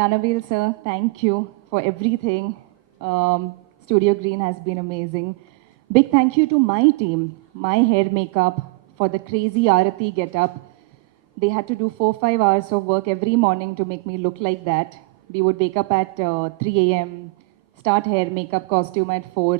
Gnanavel sir, thank you for everything. Studio Green has been amazing. Big thank you to my team, my hair makeup, for the crazy Aarati get-up. They had to do 4-5 hours of work every morning to make me look like that. We would wake up at 3 a.m., start hair, makeup, costume at 4.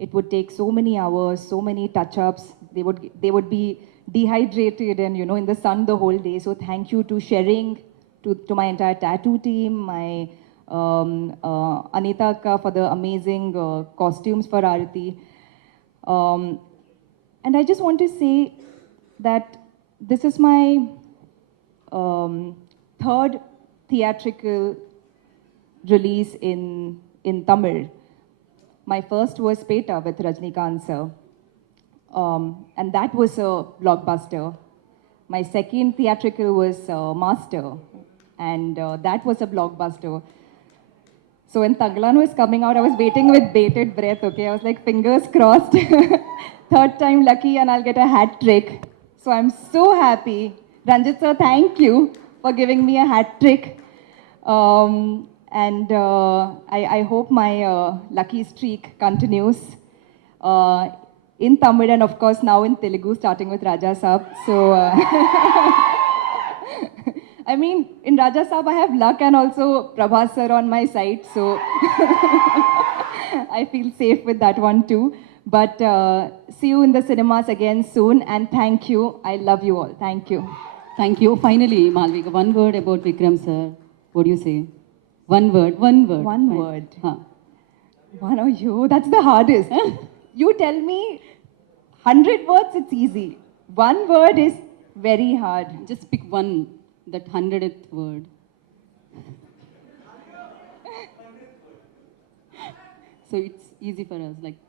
It would take so many hours, so many touch-ups. They would be dehydrated and, you know, in the sun the whole day. So thank you to Sharing, to my entire tattoo team, my Anita Akka for the amazing costumes for Aarati. And I just want to say that this is my third theatrical release in Tamil. My first was Peta with Rajnikant sir, and that was a blockbuster. My second theatrical was Master, and that was a blockbuster. So when Tangalan was coming out, I was waiting with bated breath, okay? I was like, fingers crossed. Third time lucky and I'll get a hat trick. So I'm so happy. Ranjit sir, thank you for giving me a hat trick. And I hope my lucky streak continues in Tamil and of course now in Telugu, starting with Raja Saab. So, I mean, in Raja Saab I have luck and also Prabhas sir on my side. So, I feel safe with that one too. But see you in the cinemas again soon and thank you. I love you all. Thank you. Thank you. Finally, Malvika, one word about Vikram sir. What do you say? One word. One word. Huh. One of you. That's the hardest. You tell me 100 words, it's easy. One word is very hard. Just pick one, that 100th word. So it's easy for us. Like,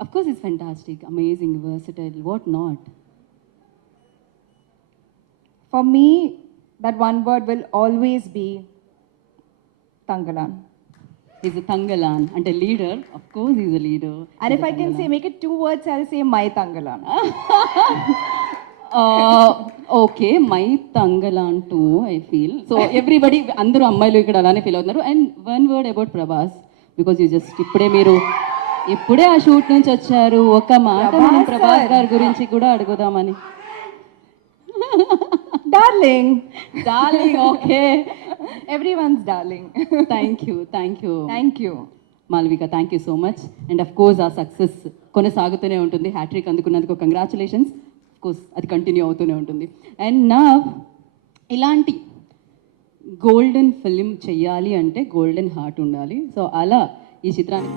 of course, it's fantastic, amazing, versatile. What not? For me, that one word will always be Tangalan. He's a Tangalan and a leader. Of course, he's a leader. And if I can say, make it 2 words, I'll say my Tangalan. Okay, my Tangalan too, I feel. So everybody, andaru ammayilu ikkada alane feel avutunnaru. And one word about Prabhas, because you just ఇప్పుడే ఆ shoot నుంచి వచ్చారు. ఒక మాట మనం ప్రభాస్ గారి గురించి కూడా అడుగుదామని. Darling. Darling, okay. Everyone's darling. Thank you. Thank you. Malvika, thank you so much. And of course, our success కొనసాగుతూనే ఉంటుంది. హ్యాట్రిక్ అందుకున్నందుకు కంగ్రాచులేషన్స్. Of course, అది కంటిన్యూ అవుతూనే ఉంటుంది. అండ్ నా ఇలాంటి గోల్డెన్ ఫిల్మ్ చెయ్యాలి అంటే గోల్డెన్ హార్ట్ ఉండాలి. సో అలా ఈ చిత్రాన్ని